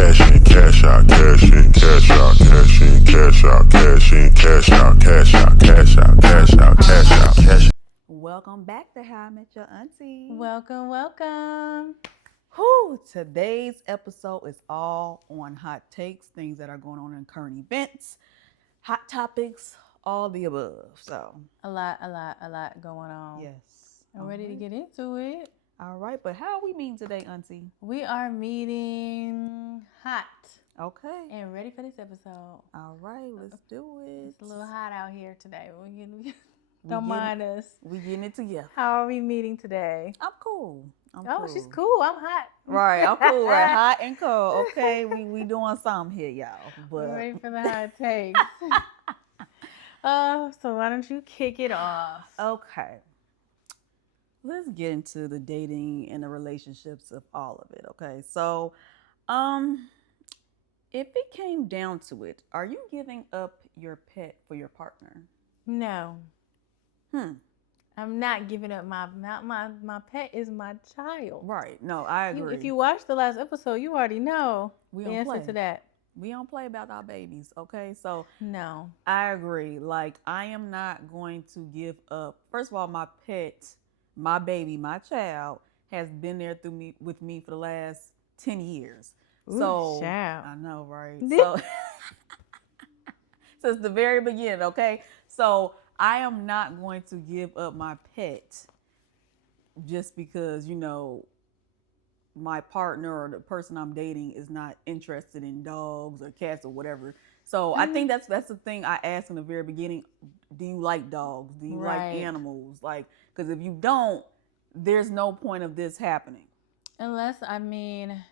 cash in, cash out, cash in, cash out, cash in, cash out, cash in, cash out, cash out, cash out, cash out, cash out, cash out. Welcome back to How I Met Your Auntie. Welcome. Today's episode is all on hot takes, things that are going on in current events, hot topics, all the above. So A lot going on. yes, I'm ready to get into it. All right, but how are we meeting today, Auntie? We are meeting hot. Okay. And ready for this episode. All right, let's do it. It's a little hot out here today. Don't mind us. We getting it together. How are we meeting today? I'm cool. She's cool. I'm hot. Right, I'm cool. Right, hot and cold. Okay, we doing something here, y'all. But We're ready for the hot takes. So why don't you kick it off? Okay. Let's get into the dating and the relationships of all of it, okay? So, if it came down to it, are you giving up your pet for your partner? No. I'm not giving up my pet is my child. Right. No, I agree. If you watched the last episode, you already know we the don't answer play. to that. We don't play about our babies, okay? So no. I agree. Like, I am not going to give up. First of all, my pet, my baby, my child has been there with me for the last 10 years. Ooh, so child. I know, right? So since the very beginning, okay? So I am not going to give up my pet just because, my partner or the person I'm dating is not interested in dogs or cats or whatever. So I think that's the thing I asked in the very beginning. Do you like dogs? Do you like animals? Like, because if you don't, there's no point of this happening. Unless, in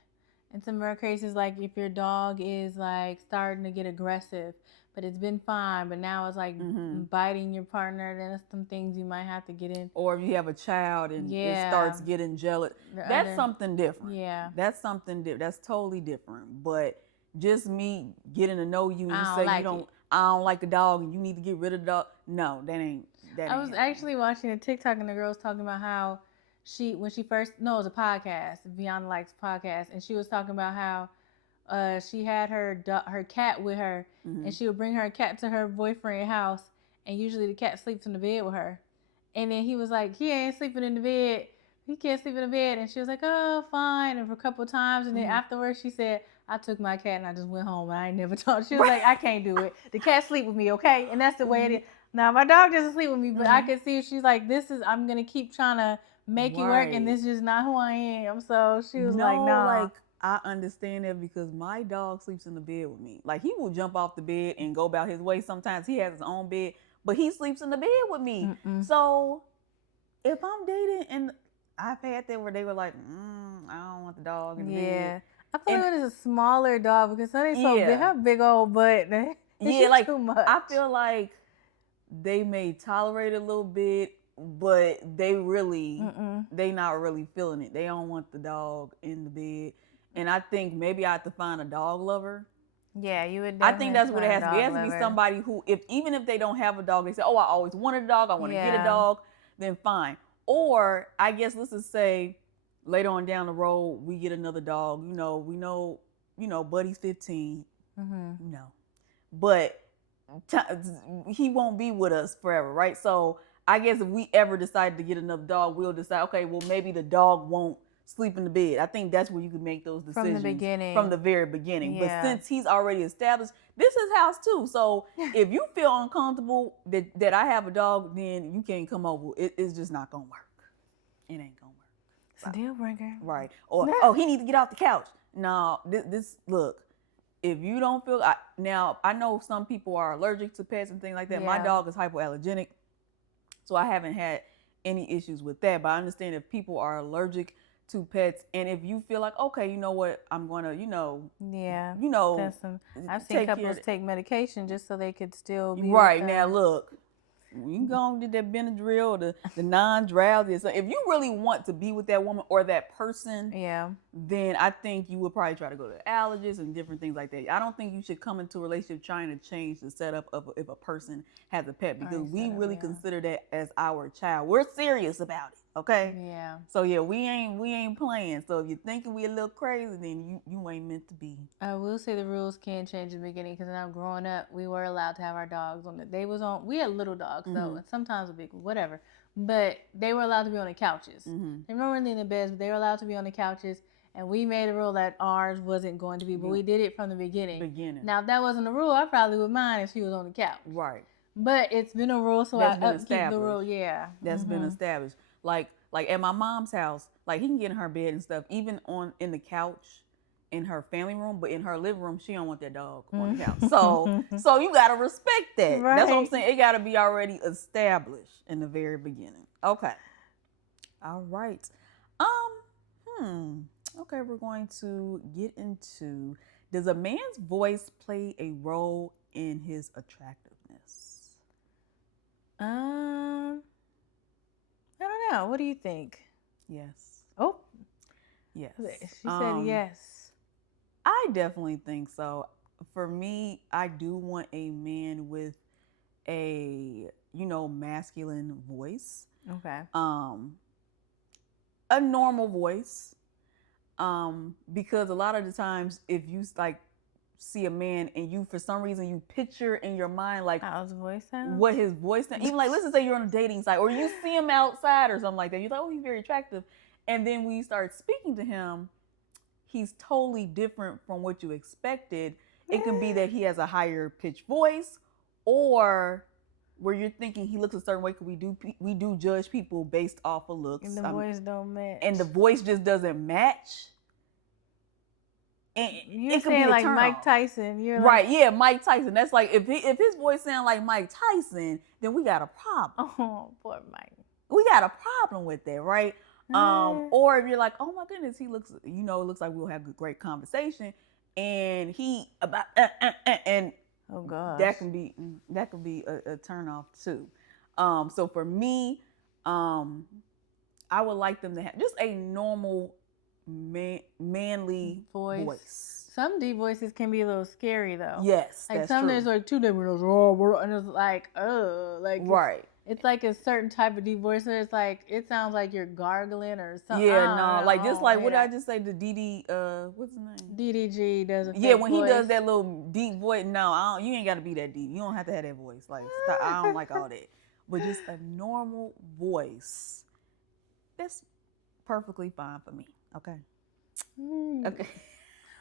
some rare cases, like if your dog is like starting to get aggressive, but it's been fine, but now it's like biting your partner, then there's some things you might have to get in. Or if you have a child and it starts getting jealous, that's something different. Yeah. That's something different. That's totally different. But just me getting to know you and you say I don't like the dog and you need to get rid of the dog. No, that ain't. I was actually watching a TikTok and the girl was talking about how it was a podcast, Beyond Likes podcast, and she was talking about how she had her cat with her, and she would bring her cat to her boyfriend's house, and usually the cat sleeps in the bed with her. And then he was like, he ain't sleeping in the bed. He can't sleep in the bed. And she was like, oh, fine. And for a couple of times, and then afterwards she said, I took my cat and I just went home and I ain't never talked. She was like, I can't do it. The cat sleep with me, okay? And that's the way it is. Now, my dog doesn't sleep with me, but I can see she's like, I'm going to keep trying to make it work, and this is just not who I am. So she was like, nah. Like, I understand that because my dog sleeps in the bed with me. Like, he will jump off the bed and go about his way. Sometimes he has his own bed, but he sleeps in the bed with me. So if I'm dating, and I've had that where they were like, I don't want the dog in the bed. I feel like it's a smaller dog because they so big, have big old butt. It's like too much. I feel like they may tolerate it a little bit, but they not really feeling it. They don't want the dog in the bed. And I think maybe I have to find a dog lover. Yeah, you would. I think that's what it has to be. It has to be somebody who, even if they don't have a dog, they say, "Oh, I always wanted a dog. I want to get a dog." Then fine. Or I guess let's just say later on down the road we get another dog. We know, Buddy's 15. But he won't be with us forever, right? So I guess if we ever decide to get another dog, we'll decide, okay, well, maybe the dog won't sleep in the bed. I think that's where you can make those decisions. From the very beginning. Yeah. But since he's already established, this is his house too. So if you feel uncomfortable that I have a dog, then you can't come over. It's just not going to work. It ain't going to work. It's a deal breaker. Right. Or, he needs to get off the couch. No, look, if you don't feel, now I know some people are allergic to pets and things like that. Yeah. My dog is hypoallergenic, so I haven't had any issues with that. But I understand if people are allergic to pets, and if you feel like, okay, you know what, I'm gonna, I've seen couples take medication just so they could still be right. Now look, you can go and get that Benadryl or the non-drowsy. So if you really want to be with that woman or that person, then I think you would probably try to go to allergists and different things like that. I don't think you should come into a relationship trying to change the setup if a person has a pet, because we really consider that as our child. We're serious about it. Okay. Yeah. So yeah, we ain't playing. So if you're thinking we a little crazy, then you ain't meant to be. I will say the rules can change in the beginning because now growing up, we were allowed to have our dogs on the. They was on. We had little dogs, so and sometimes a big one, whatever. But they were allowed to be on the couches. They weren't really in the beds, but they were allowed to be on the couches. And we made a rule that ours wasn't going to be, but we did it from the beginning. Now, if that wasn't a rule, I probably would mind if she was on the couch. Right. But it's been a rule, so That's I upkeep the rule. Yeah. That's been established. Like at my mom's house, like he can get in her bed and stuff, even in the couch in her family room, but in her living room, she don't want that dog on the couch. So you gotta respect that. Right. That's what I'm saying. It gotta be already established in the very beginning. Okay. All right. Okay, we're going to get into, does a man's voice play a role in his attractiveness? I don't know. What do you think? Yes. Oh. Yes. She said yes. I definitely think so. For me, I do want a man with a, masculine voice. Okay. A normal voice. Because a lot of the times if you see a man and you, for some reason, you picture in your mind how his voice sounds? What his voice sounds. Even let's say you're on a dating site or you see him outside or something like that. You're like, oh, he's very attractive. And then when you start speaking to him, he's totally different from what you expected. It can be that he has a higher pitched voice, or where you're thinking he looks a certain way, because we do judge people based off of looks. And the voice don't match. And the voice just doesn't match. And you're saying like Mike Tyson. You're right, yeah, Mike Tyson. That's like if his voice sounds like Mike Tyson, then we got a problem. Oh, poor Mike. We got a problem with that, right? Or if you're like, oh my goodness, he looks, it looks like we'll have a great conversation, and he about and oh gosh, that can be a turn off too. So for me, I would like them to have just a normal manly voice. Some deep voices can be a little scary though. Yes, like that's some true. there's like two different and it's like right. It's like a certain type of deep voice where it's like it sounds like you're gargling or something. Yeah, no, like just like what did I just say? The what's his name? DDG does a yeah. When voice. He does that little deep voice, no, you ain't got to be that deep. You don't have to have that voice. Like I don't like all that. But just a normal voice, that's perfectly fine for me. Okay. Okay.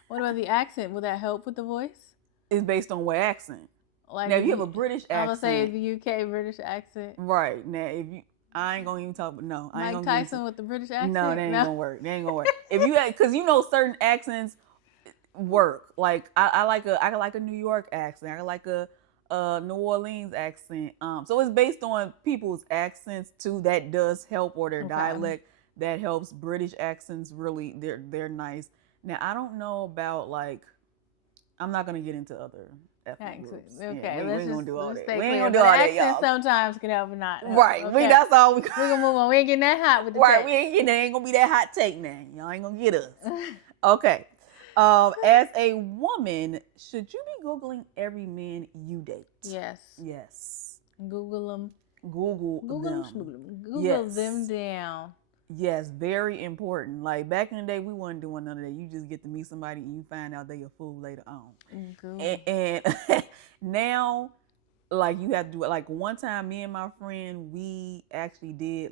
What about the accent? Would that help with the voice? It's based on what accent? Like now, if you have a British accent, I'm gonna say the UK British accent. Right now, I ain't gonna even talk. No, I ain't Mike gonna Tyson with the British accent. No, that ain't gonna work. That ain't gonna work. If you, because certain accents work. Like I like a New York accent. I like a New Orleans accent. So it's based on people's accents too. That does help, or their dialect. That helps. British accents really, they're nice. Now I don't know about I'm not gonna get into other ethnic groups. Okay, yeah, we ain't gonna do all that. We ain't gonna do all that, y'all. Sometimes can help, but not help. Right. Okay. That's all We're gonna move on. We ain't getting that hot with the right. take. We ain't gonna be that hot take now. Y'all ain't gonna get us. Okay. As a woman, should you be Googling every man you date? Yes. Yes. Google them. Google them. Google them down. Yes, very important. Like back in the day, we wasn't doing none of that. You just get to meet somebody and you find out they a fool later on. And now, you have to do it. Like one time, me and my friend, we actually did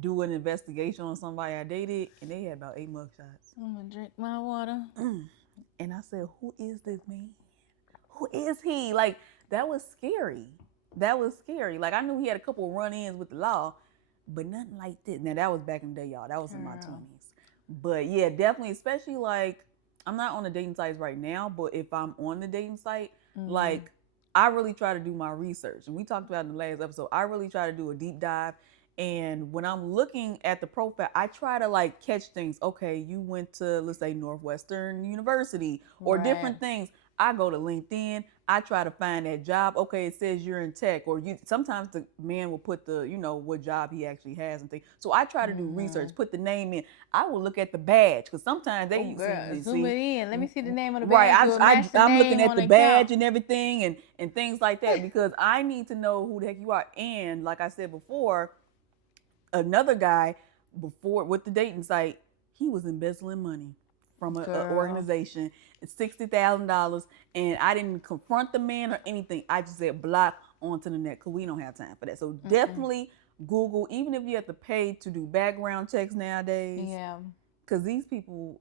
do an investigation on somebody I dated, and they had about 8 mugshots. I'm gonna drink my water. And I said, "Who is this man? Who is he?" That was scary. That was scary. I knew he had a couple run-ins with the law, but nothing like this. Now, that was back in the day, y'all. That was in my 20s. But, yeah, definitely, especially, I'm not on the dating sites right now, but if I'm on the dating site, I really try to do my research. And we talked about in the last episode, I really try to do a deep dive. And when I'm looking at the profile, I try to, catch things. Okay, you went to, let's say, Northwestern University or different things. I go to LinkedIn. I try to find that job. Okay, it says you're in tech, or sometimes the man will put the, what job he actually has and things. So I try to do research, put the name in. I will look at the badge, because sometimes they zoom it in. Let me see the name of the badge. Right, I'm looking at the badge and everything and things like that, because I need to know who the heck you are. And like I said before, another guy before with the dating site, he was embezzling money from an organization. It's $60,000, and I didn't confront the man or anything. I just said block onto the net because we don't have time for that. So definitely Google, even if you have to pay to do background checks nowadays. Yeah. Because these people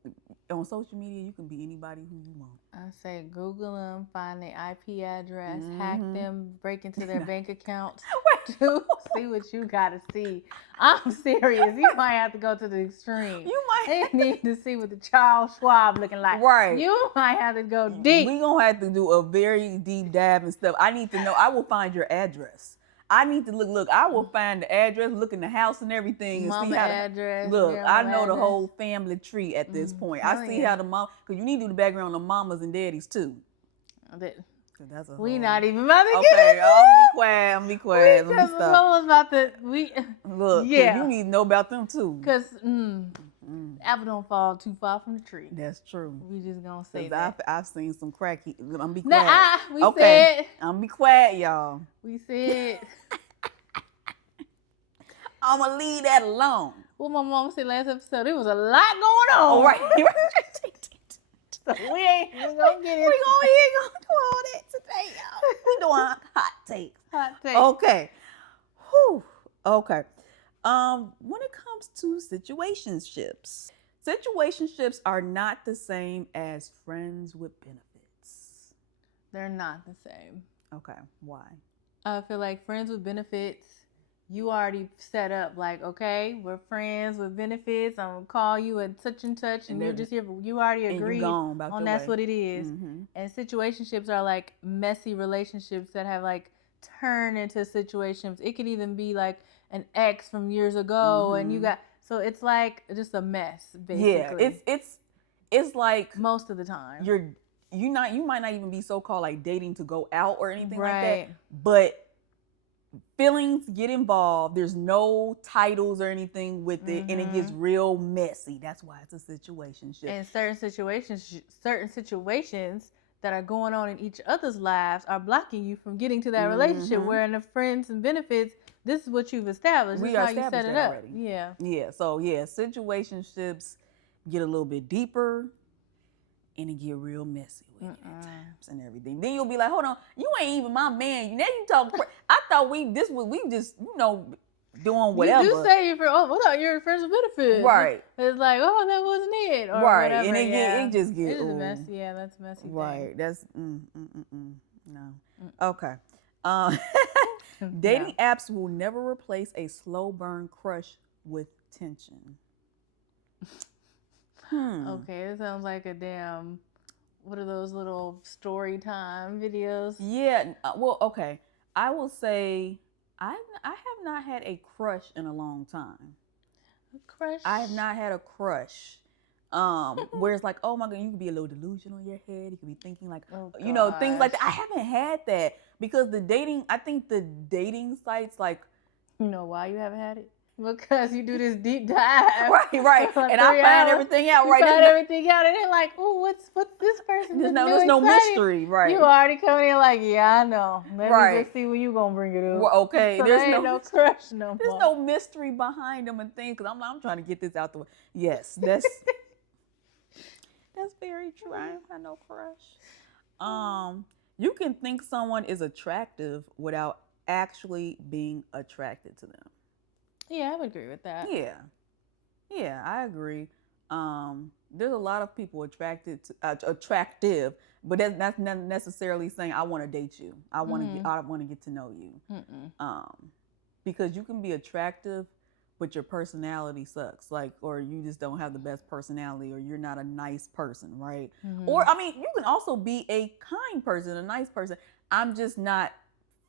on social media, you can be anybody who you want. I say Google them, find their IP address, hack them, break into their bank accounts, to see what you gotta see. I'm serious. You might have to go to the extreme. You might They need to see what the Charles Schwab looking like. Right. You might have to go deep. We're going to have to do a very deep dive and stuff. I need to know. I will find your address. I need to look. I will find the address, look in the house and everything, and Mama see how. address. Look, I know address. the whole family tree at this point. I see how the mom, because you need to do the background on mamas and daddies too. That's a we whole, not even about to okay, get into I'm be quiet. Let me stop. About the Look, yeah. you need to know about them too. Because apple don't fall too far from the tree. That's true. We just gonna say that. I've seen some cracky. I'm be quiet. We said. I'm be quiet, y'all. We said. I'm gonna leave that alone. What my mom said last episode, there was a lot going on. Oh, right. So we ain't gonna get it. We ain't gonna do all that today, y'all. We doing hot takes. Hot take. Okay. Whew. Okay. When it comes to situationships are not the same as friends with benefits. They're not the same. Okay. Why? I feel like friends with benefits, you already set up like, okay, we're friends with benefits. I'm gonna call you at such and such, and you're just here. You already agreed on that's what it is. And situationships are like messy relationships that have like turned into situations. It could even be like an ex from years ago, and you got so it's like just a mess. Basically, yeah, it's like most of the time you might not even be so called like dating to go out or anything like that, right. but feelings get involved. There's no titles or anything with it, and it gets real messy. That's why it's a situationship. And certain situations that are going on in each other's lives are blocking you from getting to that relationship. Where in the friends and benefits, this is what you've established. This is how you set it up. Already. Yeah. Yeah. So yeah, situationships get a little bit deeper, and it get real messy with it at times and everything. Then you'll be like, hold on, you ain't even my man. Now you talk. I thought we just doing whatever. You do say you're friends with benefits. Right. It's like, oh, that wasn't it. Or right. whatever. And it just gets. It is a messy. Yeah, that's a messy. Right. Thing. That's no. Okay. Dating apps will never replace a slow burn crush with tension. Okay, it sounds like a damn. What are those little story time videos? Yeah. Well, okay. I will say I have not had a crush in a long time. A crush? I have not had a crush. Where it's like, oh my God, you could be a little delusional in your head. You could be thinking like, things like that. I haven't had that because I think the dating sites like. You know why you haven't had it? Because you do this deep dive. Right. And I find everything out, right? Everything out, and they're like, "Oh, what's this person?" There's no mystery, right? You already coming in like, "Yeah, I know." Let me just see when you gonna bring it up. Well, okay, so there's no crush, no. There's no mystery behind them and things. Because I'm trying to get this out the way. Yes, that's very true. I ain't had no crush. You can think someone is attractive without actually being attracted to them. Yeah, I would agree with that. Yeah, I agree. There's a lot of people attractive, but that's not necessarily saying I want to date you. I want to get to know you. Because you can be attractive, but your personality sucks. Like, or you just don't have the best personality, or you're not a nice person, right? Or I mean, you can also be a kind person, a nice person. I'm just not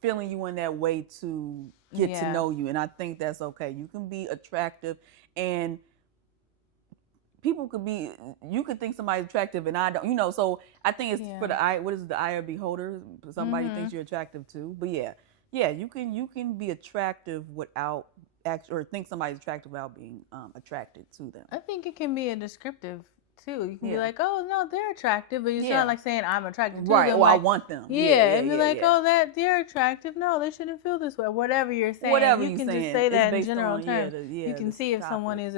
feeling you in that way to get to know you, and I think that's okay. You can be attractive, and people could be. You could think somebody's attractive, and I don't. So I think it's for the eye. What is it, the eye of beholder? Somebody thinks you're attractive too, but yeah, you can be attractive without or think somebody's attractive without being attracted to them. I think it can be a descriptive too. You can be Yeah. like, oh no, they're attractive, but it's Yeah. not like saying I'm attracted to Right. them. Well, I Like, want them. yeah, and be like, yeah. oh, that they're attractive. No, they shouldn't feel this way. Whatever you're saying, Whatever you you can just saying, say it's that in based general on terms. the You can see if someone is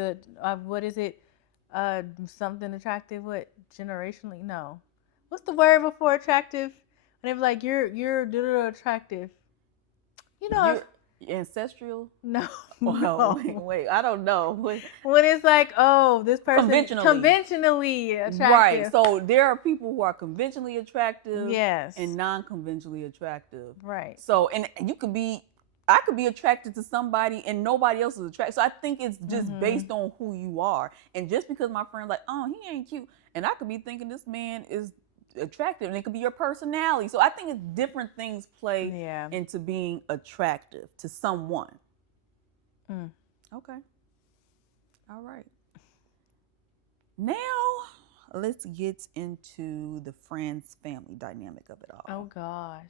what is it, something attractive? What generationally? No, what's the word before attractive? And they're like, you're attractive. You know, You're ancestral. no, Well, no. wait, I don't know. When it's like, oh, this person Conventionally attractive. Right. So there are people who are conventionally attractive, Yes. and non-conventionally attractive. Right. So, and I could be attracted to somebody and nobody else is attracted. So I think it's just based on who you are. And just because my friend's like, oh, he ain't cute, and I could be thinking this man is attractive, and it could be your personality. So I think it's different things play into being attractive to someone. Okay. All right. Now let's get into the friends family dynamic of it all. Oh gosh.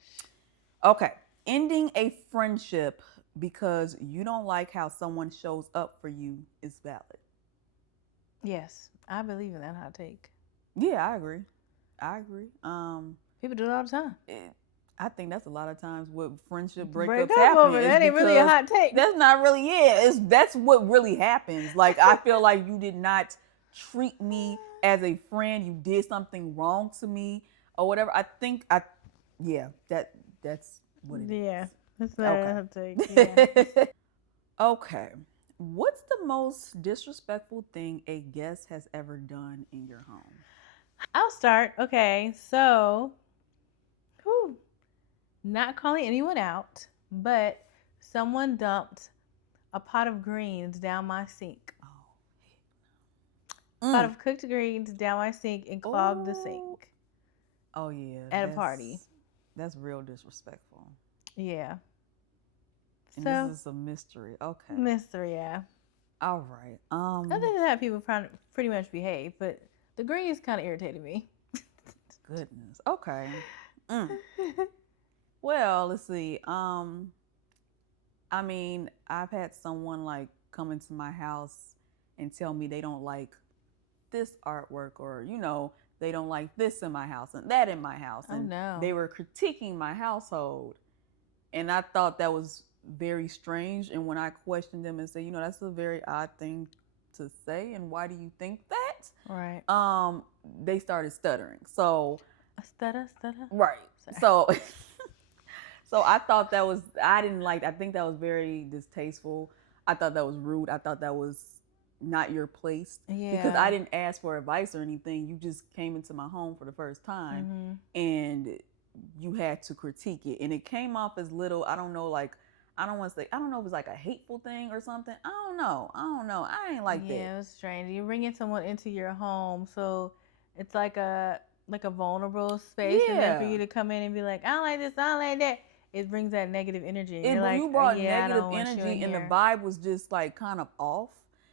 Okay. Ending a friendship because you don't like how someone shows up for you is valid. Yes, I believe in that hot take. Yeah, I agree. People do it all the time. I think that's a lot of times what friendship Break breakups up happen. over that ain't really a hot take. That's not really that's what really happens. Like, I feel like you did not treat me as a friend. You did something wrong to me or whatever. I think that's what it is. Yeah, that's not a hot take. Yeah. Okay. What's the most disrespectful thing a guest has ever done in your home? I'll start. Okay, so, not calling anyone out, but someone dumped a pot of greens down my sink. Pot of cooked greens down my sink and clogged the sink. Oh yeah. At a party. That's real disrespectful. Yeah. And so, this is a mystery. Okay. Mystery, yeah. All right. Other than that, people pretty much behave, but the greens kind of irritated me. Goodness. Okay. Well, let's see. I mean, I've had someone like come into my house and tell me they don't like this artwork, or they don't like this in my house and that in my house. And they were critiquing my household. And I thought that was very strange. And when I questioned them and said, that's a very odd thing to say, and why do you think that? Right. They started stuttering. So stutter. Right. Sorry. So I thought I think that was very distasteful. I thought that was rude. I thought that was not your place. Yeah. Because I didn't ask for advice or anything. You just came into my home for the first time, and you had to critique it. And it came off as little, I don't know, like, I don't want to say, I don't know if it's like a hateful thing or something. I don't know. I ain't like that. Yeah, it was strange. You're bringing someone into your home, so it's like a vulnerable space. And then for you to come in and be like, I don't like this, I don't like that, it brings that negative energy. You brought negative energy, and the vibe was just like kind of off.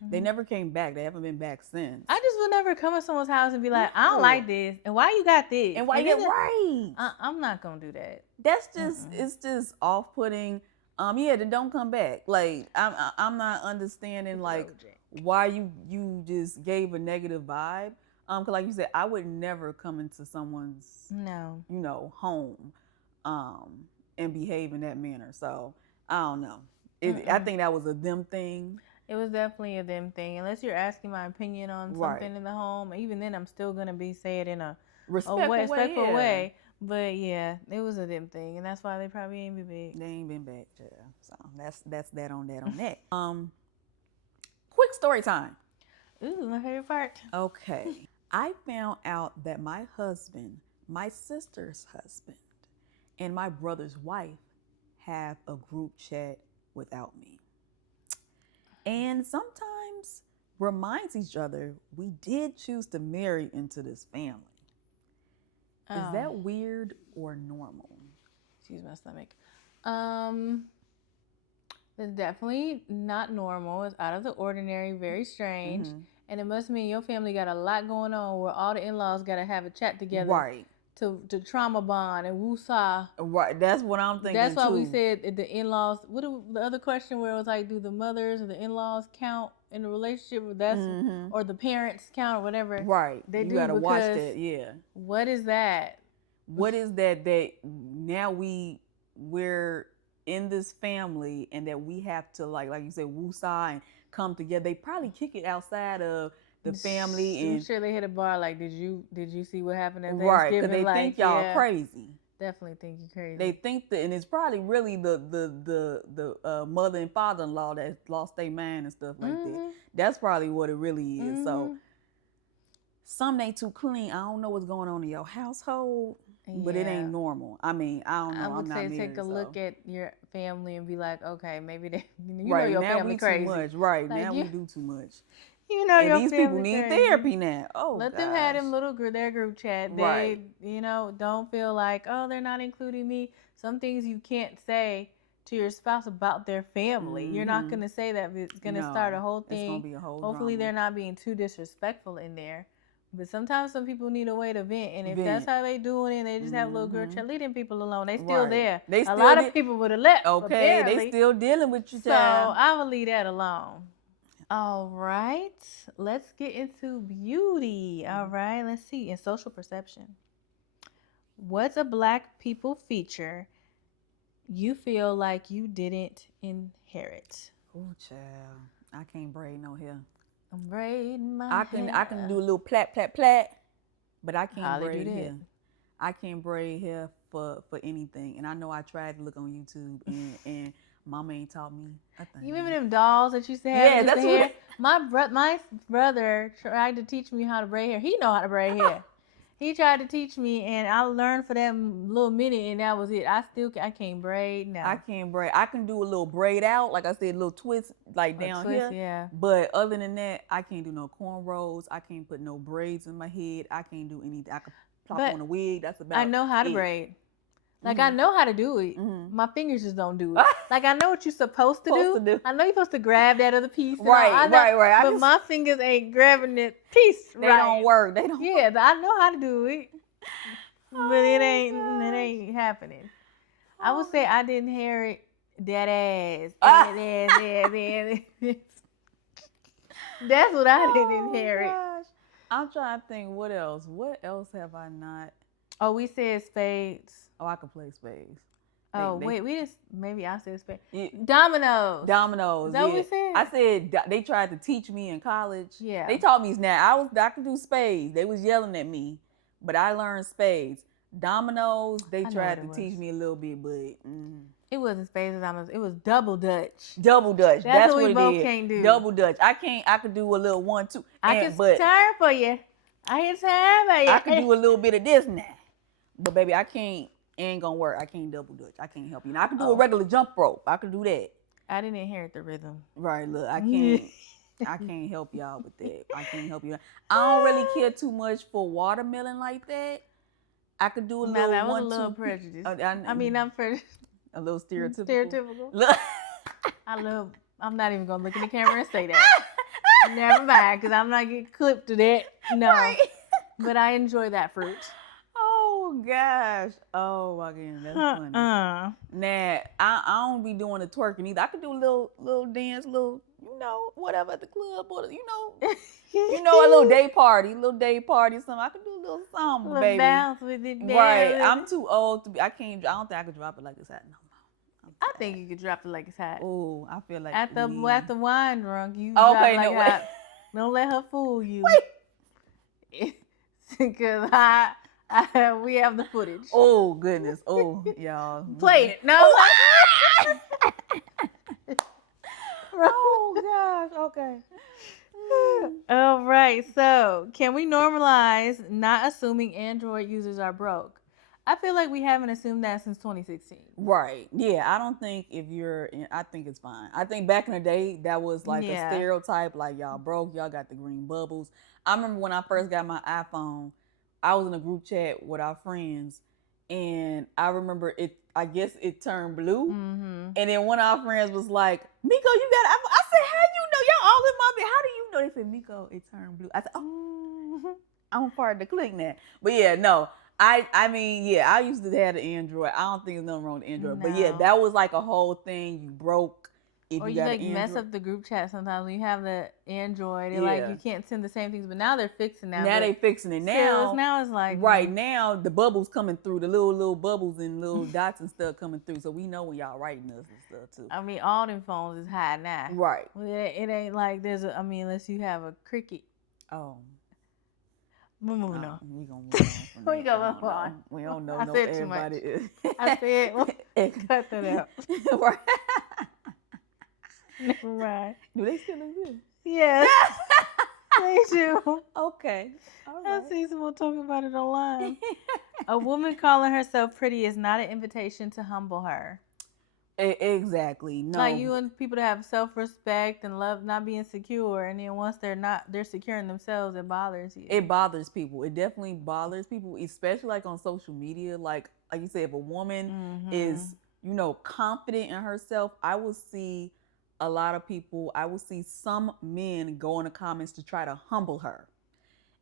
They never came back. They haven't been back since. I just would never come to someone's house and be like, I don't like this, and why you got this, and why you got right. I'm not gonna do that. That's just it's just off-putting. Then don't come back. Like, I'm not understanding like why you just gave a negative vibe. Cause like you said, I would never come into someone's home, and behave in that manner. So I don't know. I think that was a them thing. It was definitely a them thing. Unless you're asking my opinion on something in the home, even then I'm still gonna say it in a respectful way. But yeah, it was a them thing, and that's why they probably ain't been big. They ain't been back, yeah. So that's that on that. Quick story time. Ooh, my favorite part. Okay. I found out that my husband, my sister's husband, and my brother's wife have a group chat without me. And sometimes reminds each other we did choose to marry into this family. Is that weird or normal? Excuse my stomach. It's definitely not normal. It's out of the ordinary, very strange. And it must mean your family got a lot going on where all the in-laws got to have a chat together. Right. To trauma bond and woo-saw. Right. That's what I'm thinking. That's why we said the in-laws. What the other question where it was like, do the mothers or the in-laws count in a relationship with that's or the parents count or whatever. Right. They you do gotta watch because that. Yeah. what is that? What is that now we're in this family and that we have to like you said, woosah and come together. They probably kick it outside of the family I'm and sure they hit a bar like, did you see what happened at right, Thanksgiving? because they like, think y'all crazy. Definitely think you crazy. They think that, and it's probably really the mother and father-in-law that lost their mind and stuff like that. That's probably what it really is. So some ain't too clean. I don't know what's going on in your household, but it ain't normal. I mean, I don't know. I would I'm say not married, take a look at your family and be like, okay, maybe they, you right, know your now family we crazy. Too much. Right like now we do too much. You know, and your these family people need crazy. therapy now. Oh, let gosh. them have them their group chat. Right. They, don't feel like, oh, they're not including me. Some things you can't say to your spouse about their family. You're not gonna say that. It's gonna start a whole thing. It's gonna be a whole Hopefully, drama. they're not being too disrespectful in there. But sometimes some people need a way to vent, and if that's how they doing it, they just have a little girl chat. Leave them people alone. They still there. They a still lot of people would have left. Okay, apparently. they still dealing with you. So I will leave that alone. All right, let's get into beauty. All right, let's see. In social perception, what's a Black people feature you feel like you didn't inherit? Oh, child, I can't braid no hair. I'm braiding my hair. I can do a little plait, but I can't Holly braid do that. hair. I can't braid hair for anything, and I know I tried to look on YouTube, and Mama ain't taught me a thing. You remember them dolls that used to have? Yeah, that's hair? what. My brother tried to teach me how to braid hair. He know how to braid hair. He tried to teach me, and I learned for that little minute, and that was it. I can't braid now. I can't braid. I can do a little braid out, like I said, a little twist, like down here. Yeah. But other than that, I can't do no cornrows. I can't put no braids in my head. I can't do anything. I can plop on a wig. That's about it. I know how to braid. Like, I know how to do it. My fingers just don't do it. Like, I know what you're supposed to do. I know you're supposed to grab that other piece. Right. But my fingers ain't grabbing that piece. They don't work. They don't. Yeah, I know how to do it. But it ain't happening. I would say I didn't inherit that ass. Ass. That's what I didn't inherit. Gosh. I'm trying to think what else. What else have I not? Oh, we said spades. Oh, I can play spades. Wait, we just, maybe I said spades. Yeah. Dominoes. Is that what we said? I said they tried to teach me in college. Yeah. They taught me now. I could do spades. They was yelling at me, but I learned spades. Dominoes, they tried to teach me a little bit, but it wasn't spades or dominoes. It was double dutch. Double dutch. That's what we both it is. can't do. Double dutch. I could do a little 1, 2. I can turn for you. I could do a little bit of this now, but baby, I can't. Ain't gonna work. I can't double dutch. I can't help you. Now I can do a regular jump rope. I can do that. I didn't inherit the rhythm. Right. Look, I can't. I can't help y'all with that. I can't help you. I don't really care too much for watermelon like that. I could do a little. That was a little prejudice. I'm prejudiced. A little stereotypical. Stereotypical. Look. I'm not even gonna look in the camera and say that. Never mind, because I'm not getting clipped to that. No. Right. But I enjoy that fruit. Oh gosh. Oh my goodness, that's funny. Nah, I don't be doing the twerking either. I could do a little dance, whatever at the club, or a little day party, something. I could do a little something, baby. Bounce with it, right. I'm too old to be. I don't think I could drop it like it's hot. No. I think you could drop it like it's hot. Oh, I feel like at the wine drunk, you drop it like hot. Don't let her fool you. Wait. Because we have the footage. Oh goodness. Oh y'all. Play it. No. Oh gosh. Okay. All right. So, can we normalize not assuming Android users are broke? I feel like we haven't assumed that since 2016. Right. Yeah. I don't think I think it's fine. I think back in the day, that was like a stereotype, like y'all broke, y'all got the green bubbles. I remember when I first got my iPhone, I was in a group chat with our friends, and I remember I guess it turned blue. Mm-hmm. And then one of our friends was like, Miko, you got it. I said, how you know? Y'all all in my bed. How do you know? They said, Miko, it turned blue. I said, oh, I'm part of the clique now. But yeah, no. I mean, I used to have the Android. I don't think there's nothing wrong with Android. No. But yeah, that was like a whole thing. You broke. If Or you you got like an mess Android, up the group chat sometimes when you have the Android. They're like yeah. you can't send the same things, but now they're fixing that. Now but they fixing it still, now. now it's like Right now, the bubbles coming through, the little bubbles and little dots and stuff coming through. So we know when y'all writing us and stuff too. I mean, all them phones is high now. Right. Well, it ain't like there's a. I mean, unless you have a cricket. Oh. We're moving on. We gonna move on from We that. gonna I move don't on. know. We don't know I no said too much. everybody is. I said, well, cut that out. Right. Never mind. Do they still exist? Yes, they do. Okay. All I right. see someone talking about it online. A woman calling herself pretty is not an invitation to humble her. Exactly. No. Like you want people to have self-respect and love, not being secure, and then once they're securing themselves, it bothers you. It bothers people. It definitely bothers people, especially like on social media. Like you said, if a woman is, confident in herself, I will see a lot of people. I will see some men go in the comments to try to humble her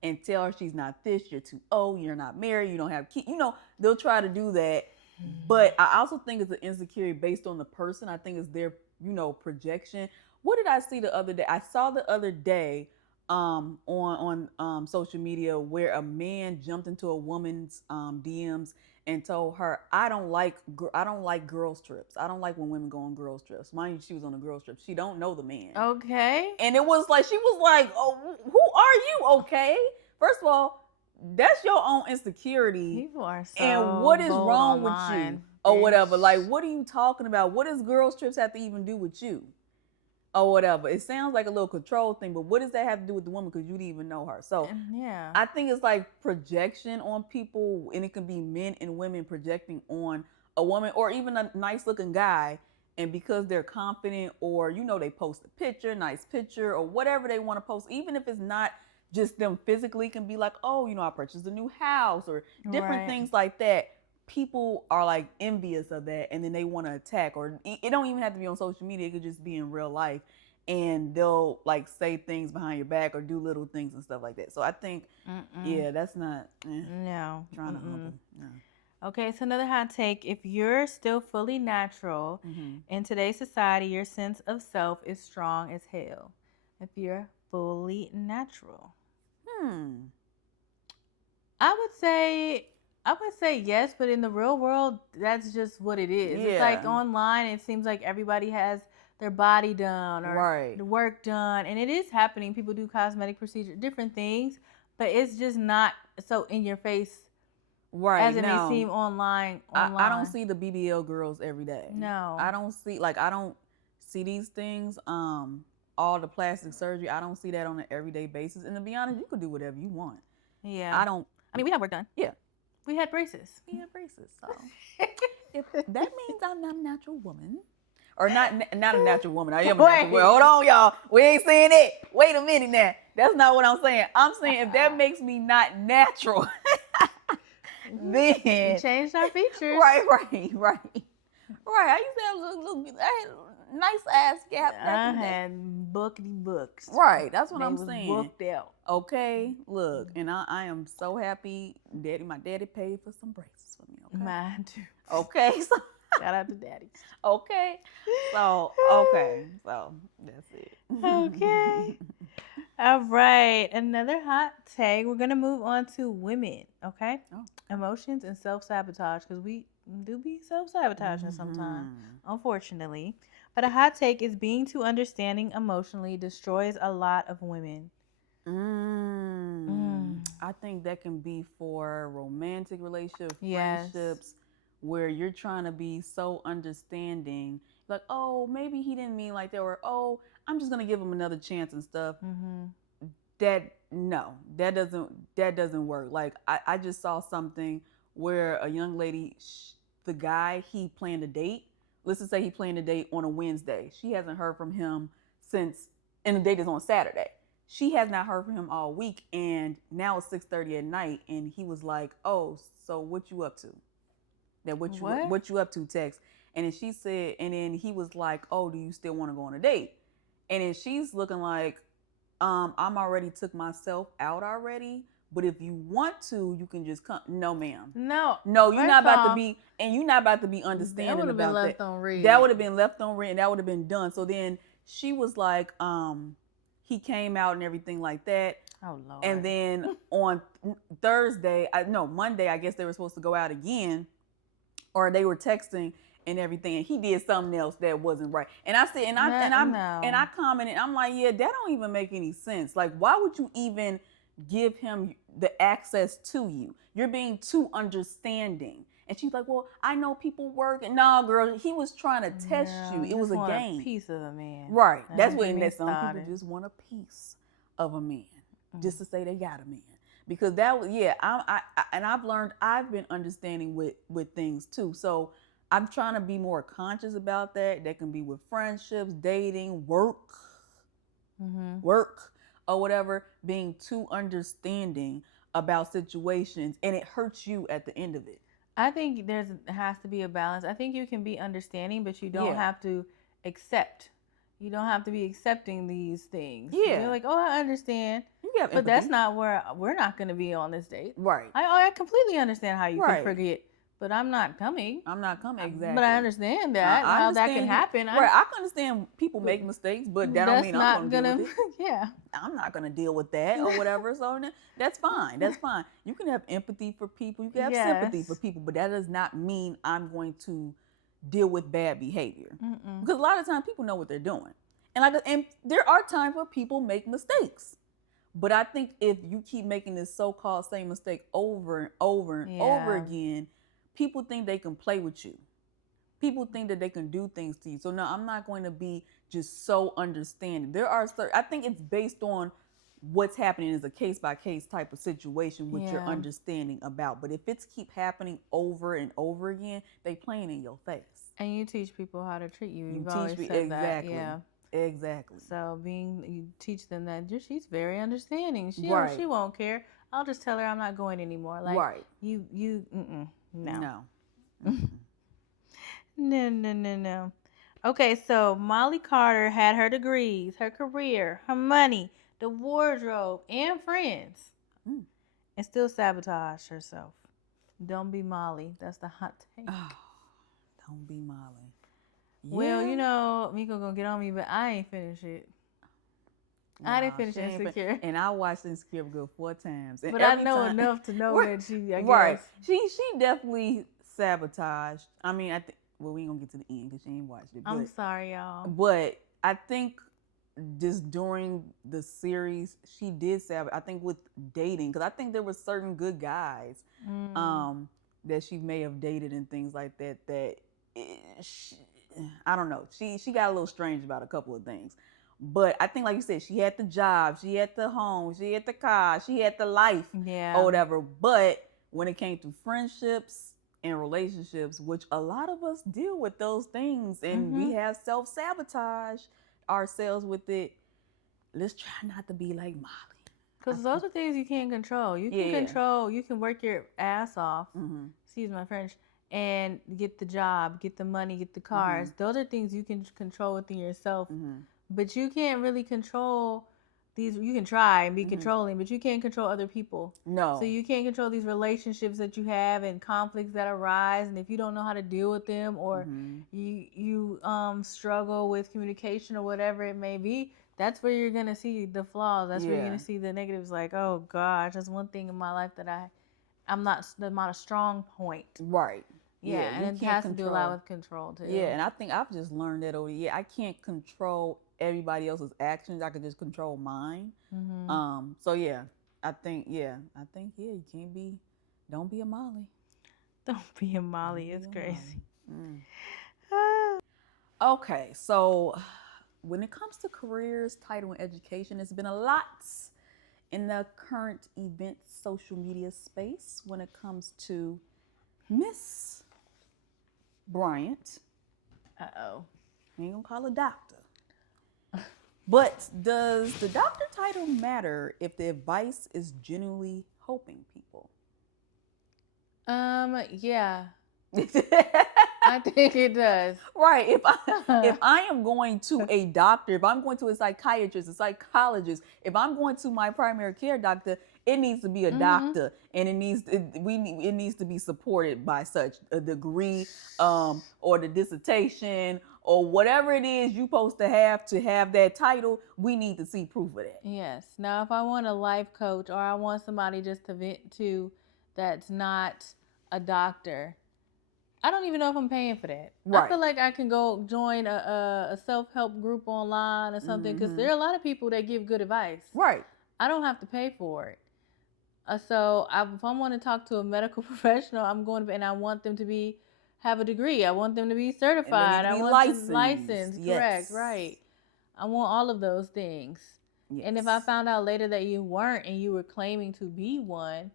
and tell her she's not this, you're too old, you're not married, you don't have kids. They'll try to do that. But I also think it's an insecurity based on the person. I think it's their, projection. What did I see the other day? I saw the other day on social media where a man jumped into a woman's DMs and told her, I don't like girls trips. I don't like when women go on girls trips. Mind you, she was on a girls trip. She don't know the man. Okay. And it was like, she was like, oh, who are you? Okay. First of all, that's your own insecurity. People are so and what is wrong online, with you? Or whatever. Like, what are you talking about? What does girls trips have to even do with you? Or whatever. It sounds like a little control thing, but what does that have to do with the woman? Because you didn't even know her. So yeah, I think it's like projection on people, and it can be men and women projecting on a woman or even a nice looking guy. And because they're confident, or they post a nice picture, or whatever they want to post, even if it's not just them physically, can be like, oh, I purchased a new house or different things like that. People are like envious of that, and then they want to attack. Or it don't even have to be on social media, it could just be in real life, and they'll like say things behind your back or do little things and stuff like that. So I think that's not no trying to humble. No. Okay, so another hot take: if you're still fully natural in today's society, your sense of self is strong as hell. If you're fully natural, I would say yes, but in the real world, that's just what it is. Yeah. It's like online, it seems like everybody has their body done or the work done, and it is happening. People do cosmetic procedures, different things, but it's just not so in your face. As it may seem online. I don't see the BBL girls every day. No. I don't see these things, all the plastic surgery. I don't see that on an everyday basis. And to be honest, you could do whatever you want. Yeah. I mean, we have work done. Yeah. We had braces. So if that means I'm not a natural woman. Or not a natural woman. I am a natural woman. Hold on, y'all. We ain't saying it. Wait a minute now. That's not what I'm saying. I'm saying if that makes me not natural, then we changed our features. Right. I used to have a nice ass gap. I had buckety books. Right, that's what I'm saying. Booked out. Okay, look, and I am so happy. My daddy paid for some braces for me. Okay, mine too. Okay, so shout out to daddy. Okay, so that's it. Okay. All right, another hot take. We're gonna move on to women. Okay, emotions and self-sabotage, because we do be self-sabotaging sometimes, unfortunately. But a hot take is being too understanding emotionally destroys a lot of women. I think that can be for romantic relationships, friendships, where you're trying to be so understanding. Like, oh, maybe he didn't mean like that, or oh, I'm just gonna give him another chance and stuff. That doesn't work. Like I just saw something where a young lady, the guy he planned a date. Let's just say he planned a date on a Wednesday. She hasn't heard from him since, and the date is on Saturday. She has not heard from him all week, and now it's 6:30 at night, and he was like, "Oh, so what you up to?" That what you up to text, and then she said, and then he was like, "Oh, do you still want to go on a date?" And then she's looking like, I'm already took myself out already, But if you want to, you can just come. No, ma'am. No, No, you're first not about to off, be, and you're not about to be that understanding would have been about left that. on red. That would have been left on red, and that would have been done. So then she was like, he came out and everything like that. Oh Lord. And then on Monday, I guess they were supposed to go out again, or they were texting and everything, and he did something else that wasn't right. And I said, and I commented, I'm like, yeah, that don't even make any sense. Like, why would you even give him the access to you? You're being too understanding. And she's like, well, I know people work. And no, girl, he was trying to test you. It was a game. A piece of a man. Right. That's what some people just want a piece of a man, just to say they got a man. Because that was, I've been understanding with things too. So I'm trying to be more conscious about that. That can be with friendships, dating, work, or whatever, being too understanding about situations, and it hurts you at the end of it. I think has to be a balance. I think you can be understanding, but you don't have to accept. You don't have to be accepting these things. Yeah. You're like, oh, I understand. But that's not where we're not going to be on this date. Right. I completely understand how you can forget, but I'm not coming. Exactly. But I understand that, how that can happen. Right. I can understand people make mistakes, but that don't mean I'm going to deal with it. Yeah. I'm not going to deal with that or whatever. So that's fine. That's fine. You can have empathy for people. You can have sympathy for people, but that does not mean I'm going to deal with bad behavior. Because a lot of times people know what they're doing. And there are times where people make mistakes. But I think if you keep making this so-called same mistake over and over and over again, people think they can play with you. People think that they can do things to you. So no, I'm not going to be just so understanding. I think it's based on what's happening as a case-by-case type of situation, which you're understanding about. But if it's keep happening over and over again, they playing in your face. And you teach people how to treat you. You've always said that. Yeah. Exactly. So you teach them that she's very understanding. She won't care. I'll just tell her I'm not going anymore. Like no. No. Okay, so Molly Carter had her degrees, her career, her money, the wardrobe, and friends, and still sabotaged herself. Don't be Molly. That's the hot take. Oh, don't be Molly. Yeah. Well, Miko gonna get on me, but I ain't finished it. I didn't finish Insecure. And I watched Insecure a good 4 times. And but I know enough to know that she, I guess. Right. She definitely sabotaged. I mean, we ain't gonna get to the end because she ain't watched it. I'm sorry, y'all. But I think just during the series, she did sabotage. I think with dating, because I think there were certain good guys that she may have dated and things like that, I don't know. She got a little strange about a couple of things. But I think, like you said, she had the job, she had the home, she had the car, she had the life, or whatever. But when it came to friendships and relationships, which a lot of us deal with those things, and we have self-sabotage ourselves with it, let's try not to be like Molly. Because those are things you can't control. You can control, you can work your ass off, excuse my French, and get the job, get the money, get the cars. Those are things you can control within yourself. But you can't really control these. You can try and be controlling, but you can't control other people. No. So you can't control these relationships that you have and conflicts that arise. And if you don't know how to deal with them, or you struggle with communication or whatever it may be, that's where you're going to see the flaws. That's where you're going to see the negatives. Like, oh gosh, that's one thing in my life that I'm not a strong point. Right. Yeah, and it has to do a lot with control too. Yeah, and I think I've just learned that over the year. I can't control everybody else's actions. I can just control mine. So yeah, I think you can't be. Don't be a Molly. Don't be a Molly. It's crazy. Okay, so when it comes to careers, title, and education, it's been a lot in the current event social media space when it comes to Miss Bryant. We ain't gonna call her doctor. But does the doctor title matter if the advice is genuinely helping people? Yeah. I think it does. Right. If I am going to a doctor, if I'm going to a psychiatrist, a psychologist, if I'm going to my primary care doctor, It needs to be a doctor, and it needs to be supported by such a degree, or the dissertation, or whatever it is you're supposed to have that title. We need to see proof of that. Yes. Now, if I want a life coach or I want somebody just to vent to that's not a doctor, I don't even know if I'm paying for that. Right. I feel like I can go join a self-help group online or something, because there are a lot of people that give good advice. Right. I don't have to pay for it. So if I want to talk to a medical professional, I'm going to, and I want them to have a degree. I want them to be certified. And they need to be I want them licensed. licensed. Correct. Right. I want all of those things. Yes. And if I found out later that you weren't and you were claiming to be one,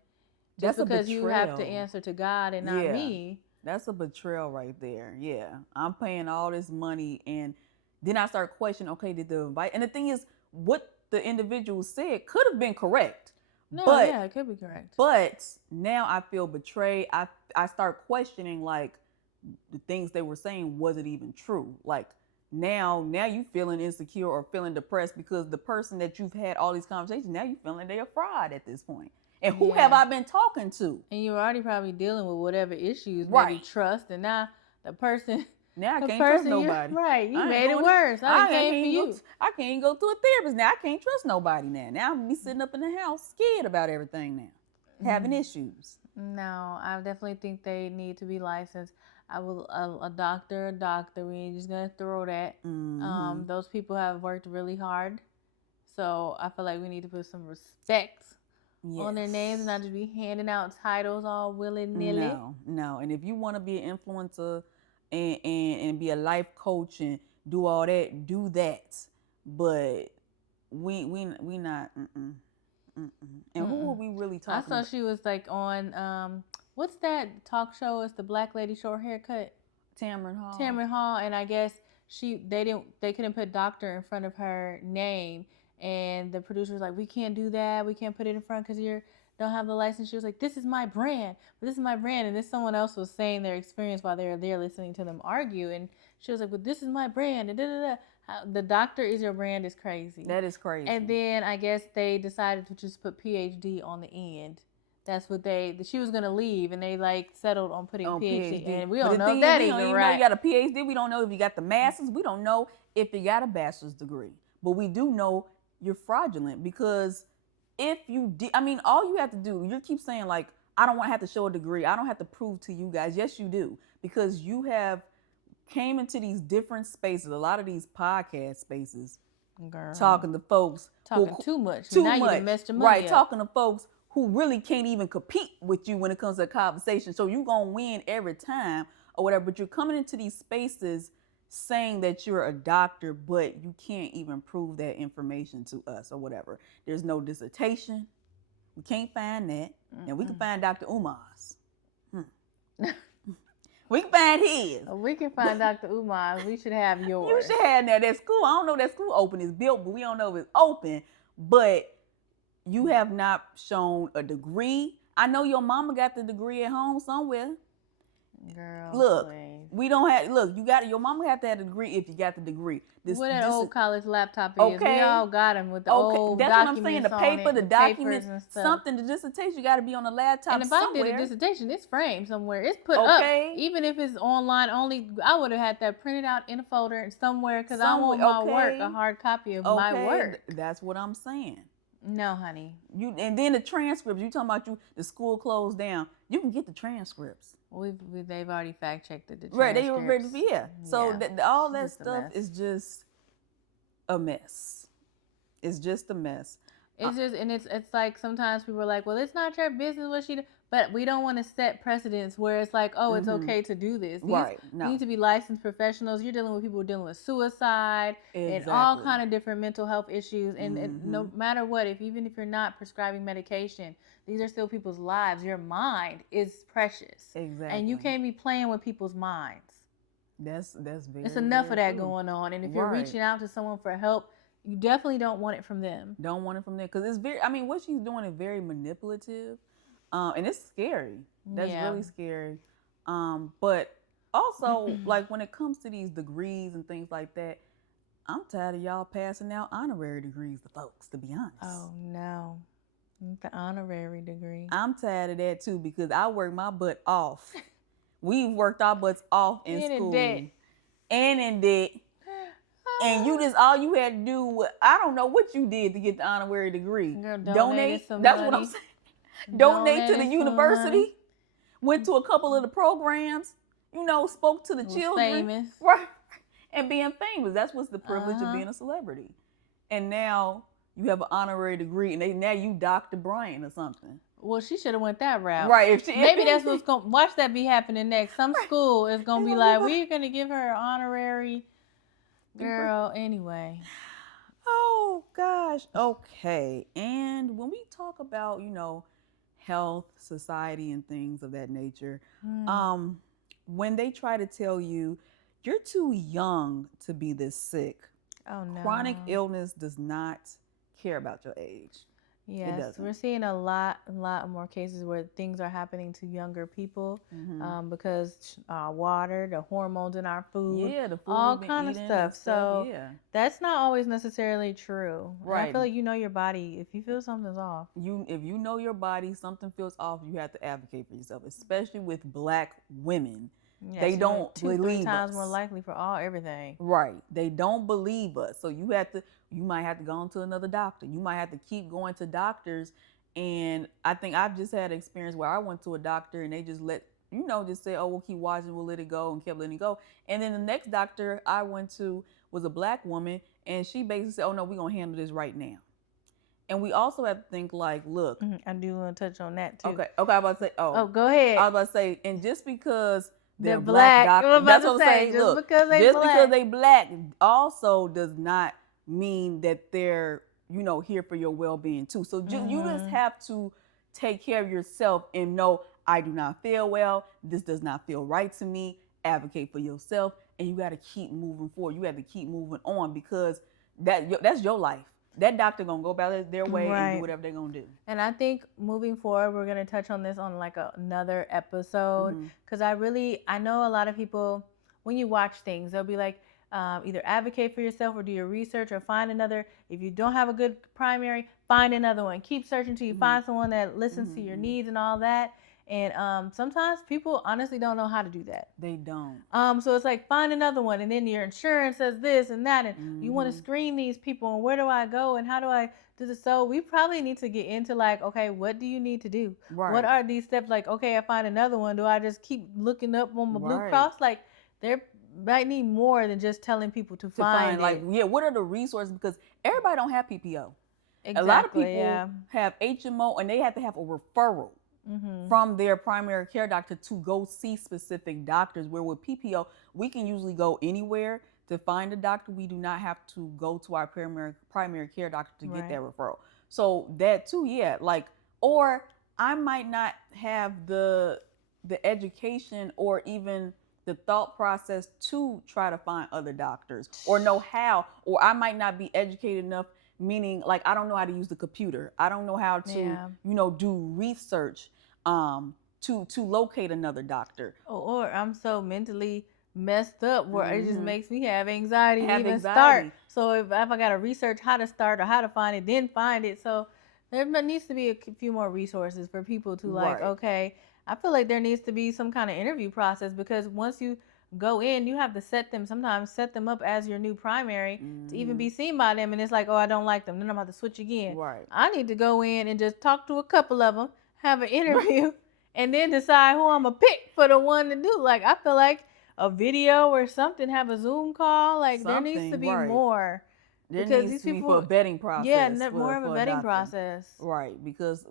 just because you have to answer to God and not me. That's a betrayal right there. Yeah. I'm paying all this money, and then I start questioning, okay, did the invite? And the thing is, what the individual said could have been correct. No, but, yeah, it could be correct. But now I feel betrayed. I start questioning, like, the things they were saying wasn't even true. Like, now you feeling insecure or feeling depressed because the person that you've had all these conversations, now you feeling they're a fraud at this point. And who have I been talking to? And you're already probably dealing with whatever issues, maybe trust, and now the person. Now I can't trust nobody. Right, you made it worse. I came for you. I can't even go to a therapist now. I can't trust nobody now. Now I'm be sitting up in the house scared about everything now, having issues. No, I definitely think they need to be licensed. I will a doctor. We ain't just gonna throw that. Those people have worked really hard, so I feel like we need to put some respect on their names, and not just be handing out titles all willy-nilly. No. And if you want to be an influencer and be a life coach and do all that, do that. But we not. And who are we really talking about? I saw she was like on what's that talk show? It's the black lady short haircut. Tamron Hall, and I guess they couldn't put doctor in front of her name. And the producer was like, we can't do that. We can't put it in front because you don't have the license. She was like, this is my brand. And then someone else was saying their experience while they were there listening to them argue. And she was like, but this is my brand. And the doctor is your brand is crazy. That is crazy. And then I guess they decided to just put PhD on the end. That's what she was going to leave, and they like settled on putting PhD. And we don't know if that even right. We don't even know you got a PhD. We don't know if you got the master's. We don't know if you got a bachelor's degree. But we do know you're fraudulent, because if you did, all you have to do, you keep saying like, I don't want to have to show a degree. I don't have to prove to you guys. Yes, you do, because you have came into these different spaces, a lot of these podcast spaces, girl, talking to folks. Too much. Now you done messed your money up. Talking to folks who really can't even compete with you when it comes to a conversation. So you're going to win every time or whatever, but you're coming into these spaces saying that you're a doctor, but you can't even prove that information to us or whatever. There's no dissertation. We can't find that. And we can find Dr. Umar's. We can find his. We can find Dr. Umar's. We should have yours. You should have that. That school, I don't know if that school open is built, but we don't know if it's open. But you have not shown a degree. I know your mama got the degree at home somewhere. Girl, look, please. We don't have. Look, your mama have to have a degree if you got the degree. What that old college laptop is. Okay. We all got them with the old that's documents. That's what I'm saying. The paper, the documents, something. The dissertation got to be on the laptop. And if somewhere. I did a dissertation, it's framed somewhere. It's put up. Even if it's online only, I would have had that printed out in a folder somewhere, because I want my work, a hard copy of my work. That's what I'm saying. No, honey. And then the transcripts. You talking about the school closed down. You can get the transcripts. They've already fact checked the transcripts. Right, they were ready. So all that stuff is just a mess. It's just a mess. It's like sometimes people are like, well, it's not your business what she did. But we don't want to set precedents where it's like, oh, it's okay to do this. These need to be licensed professionals. You're dealing with people dealing with suicide and all kind of different mental health issues. And no matter what, even if you're not prescribing medication, these are still people's lives. Your mind is precious. Exactly. And you can't be playing with people's minds. That's very. It's enough very of that true. Going on. And if you're reaching out to someone for help, you definitely don't want it from them. Don't want it from them, because it's very. What she's doing is very manipulative. And it's scary. That's really scary. But also, like when it comes to these degrees and things like that, I'm tired of y'all passing out honorary degrees to folks, to be honest. Oh, no. The honorary degree. I'm tired of that too because I work my butt off. We've worked our butts off in And in school. debt. And in debt. And you just all you had to do was, I don't know what you did to get the honorary degree. Girl, Donate. some That's money. what I'm saying. Donate to the Donated some university. money. Went to a couple of the programs. Spoke to the children. Famous. Right. And being famous. That's what's the privilege of Uh-huh. being a celebrity. And now you have an honorary degree, and now you Dr. Bryant or something. Well, she should have went that route. Right. Maybe that's what's going to, watch that be happening next. Some school is going to be like, we're going to give her an honorary girl anyway. Oh, gosh. Okay. And when we talk about, health, society, and things of that nature, when they try to tell you, you're too young to be this sick. Oh, no. Chronic illness does not care about your age. Yes, we're seeing a lot more cases where things are happening to younger people because water, the hormones in our food, the food all kind of stuff. So that's not always necessarily true. Right. And I feel like you know your body. If you feel something's off, if you know your body, something feels off, you have to advocate for yourself, especially with Black women. yes, They don't believe 2-3 times us. more likely for everything. Right. They don't believe us. So you might have to go on to another doctor. You might have to keep going to doctors. And I think I've just had an experience where I went to a doctor and they just just say, oh, we'll keep watching, we'll let it go, and kept letting it go. And then the next doctor I went to was a Black woman, and she basically said, oh, no, we're going to handle this right now. And we also have to think like, look. I do want to touch on that too. Okay, I was about to say, oh, go ahead. I was about to say, and just because they're Black doctors, that's what I'm saying. Just look, because they Black also does not mean that they're, here for your well-being too. So you just have to take care of yourself and know, I do not feel well. This does not feel right to me. Advocate for yourself, and you got to keep moving forward. You have to keep moving on because that's your life. That doctor gonna go about their way and do whatever they're gonna do. And I think moving forward, we're gonna touch on this on like another episode because I know a lot of people, when you watch things, they'll be like, either advocate for yourself or do your research or find another. If you don't have a good primary, find another one. Keep searching till you find someone that listens to your needs and all that. And sometimes people honestly don't know how to do that. They don't. So it's like, find another one, and then your insurance says this and that, and you want to screen these people, and where do I go, and how do I do this? So we probably need to get into like, okay, what do you need to do? Right. What are these steps? Like, okay, I find another one. Do I just keep looking up on my Blue Cross? Like, there might need more than just telling people to find it. Like, what are the resources? Because everybody don't have PPO. Exactly, a lot of people have HMO, and they have to have a referral from their primary care doctor to go see specific doctors, where with PPO, we can usually go anywhere to find a doctor. We do not have to go to our primary care doctor to get that referral. So that too, or I might not have the education or even the thought process to try to find other doctors or know how, or I might not be educated enough, meaning like I don't know how to use the computer. I don't know how to, do research to locate another doctor. Or I'm so mentally messed up where it just makes me have anxiety to even start. So if I got to research how to start or how to find it, then find it. So there needs to be a few more resources for people to like, okay, I feel like there needs to be some kind of interview process, because once you go in, you have to set them up as your new primary to even be seen by them. And it's like, oh, I don't like them, then I'm about to switch again. Right. I need to go in and just talk to a couple of them, have an interview, and then decide who I'm going to pick for the one to do. Like, I feel like a video or something, have a Zoom call. Like, there needs to be more. There needs to be for a vetting process. Yeah, more of a vetting process. Right, because,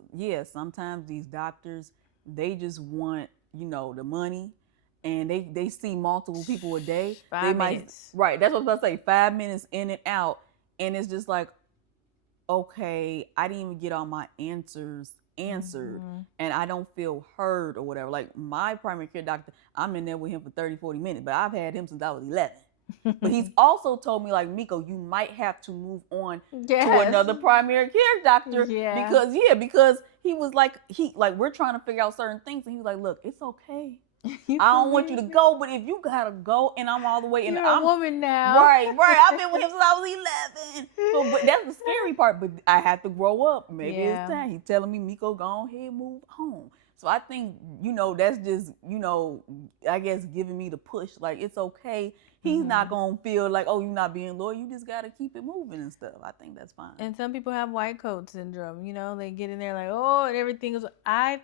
sometimes these doctors, they just want, the money, and they see multiple people a day. 5 minutes. Right, that's what I was about to say, 5 minutes in and out, and it's just like, okay, I didn't even get all my answered, and I don't feel heard or whatever. Like, my primary care doctor, I'm in there with him for 30, 40 minutes, but I've had him since I was 11. But he's also told me, like, Miko, you might have to move on to another primary care doctor because he was like, we're trying to figure out certain things, and he was like, look, it's okay. I don't want you to go, but if you gotta go and I'm all the way, and You're I'm a woman now. Right. I've been with him since I was 11. So, but that's the scary part. But I have to grow up. Maybe it's time. He's telling me, Miko, go ahead, move home. So I think, that's just, I guess giving me the push. Like, it's okay. He's not gonna feel like, oh, you're not being loyal. You just gotta keep it moving and stuff. I think that's fine. And some people have white coat syndrome. They get in there like, oh, and everything is. I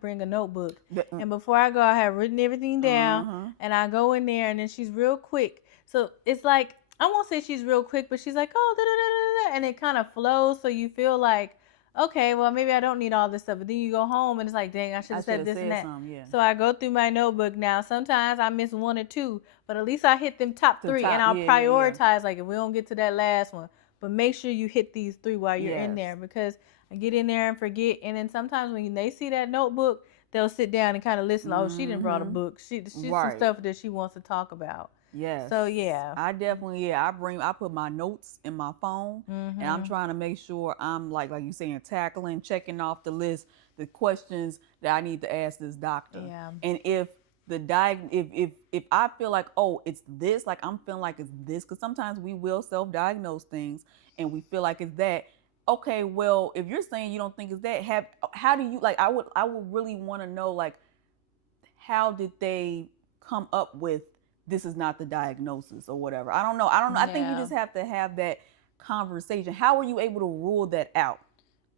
bring a notebook, and before I go, I have written everything down, and I go in there, and then she's real quick. So it's like, I won't say she's real quick, but she's like, oh, da, da, da, da, and it kind of flows, so you feel like, okay, well, maybe I don't need all this stuff. But then you go home, and it's like, dang, I should have said this and that. So I go through my notebook now. Sometimes I miss 1 or 2, but at least I hit them top 3, and I'll prioritize, like, if we don't get to that last one. But make sure you hit these 3 while you're in there, because I get in there and forget. And then sometimes when they see that notebook, they'll sit down and kind of listen. Oh, she didn't brought a book. She's some stuff that she wants to talk about. Yes. So yeah, I definitely I put my notes in my phone, and I'm trying to make sure I'm like you saying, checking off the list, the questions that I need to ask this doctor. Yeah. And if if I feel like, oh, it's this, like I'm feeling like it's this, because sometimes we will self-diagnose things and we feel like it's that. Okay, well, if you're saying you don't think it's that, how do you, like, I would really want to know, like, how did they come up with this is not the diagnosis or whatever? I don't know. I think you just have to have that conversation. How were you able to rule that out?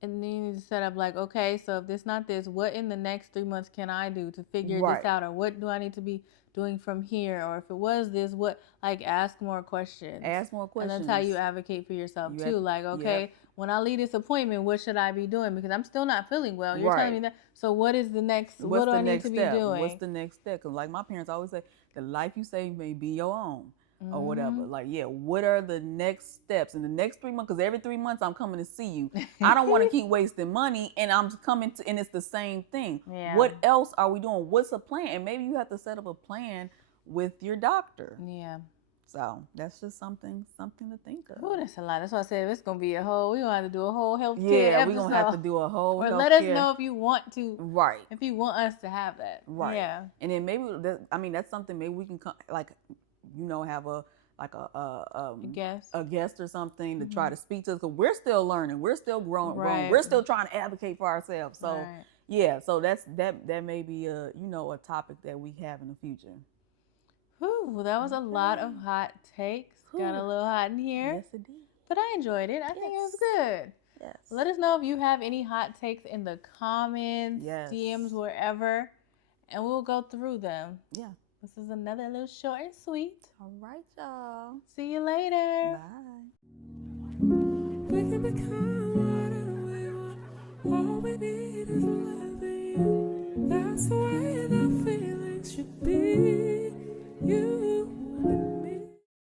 And then you need to set up like, okay, so if this not this, what in the next 3 months can I do to figure this out? Or what do I need to be doing from here? Or if it was this, what, like, ask more questions. Ask more questions. And that's how you advocate for yourself too. Like, okay, when I leave this appointment, what should I be doing? Because I'm still not feeling well. You're telling me that. So what is the next, what do I need to be doing? What's the next step? Because like my parents always say, the life you save may be your own. Or whatever. Like, what are the next steps in the next 3 months? Because every 3 months I'm coming to see you. I don't want to keep wasting money, and I'm coming to, and it's the same thing. Yeah. What else are we doing? What's a plan? And maybe you have to set up a plan with your doctor. Yeah. So that's just something to think of. Oh, that's a lot. That's why I said it's gonna be we're gonna have to do a whole healthcare episode. We're gonna have to do a whole. Or let us know if you want to. Right. If you want us to have that. Right. Yeah. And then maybe that's something maybe we can have a guest or something to try to speak to us, because we're still learning, we're still growing, we're still trying to advocate for ourselves. So so that may be a topic that we have in the future. Whew, well, that was a lot of hot takes. Got a little hot in here. Yes, it did. But I enjoyed it. I think it was good. Yes. Let us know if you have any hot takes in the comments, DMs, wherever, and we'll go through them. Yeah. This is another little short and sweet. All right, y'all. See you later. Bye.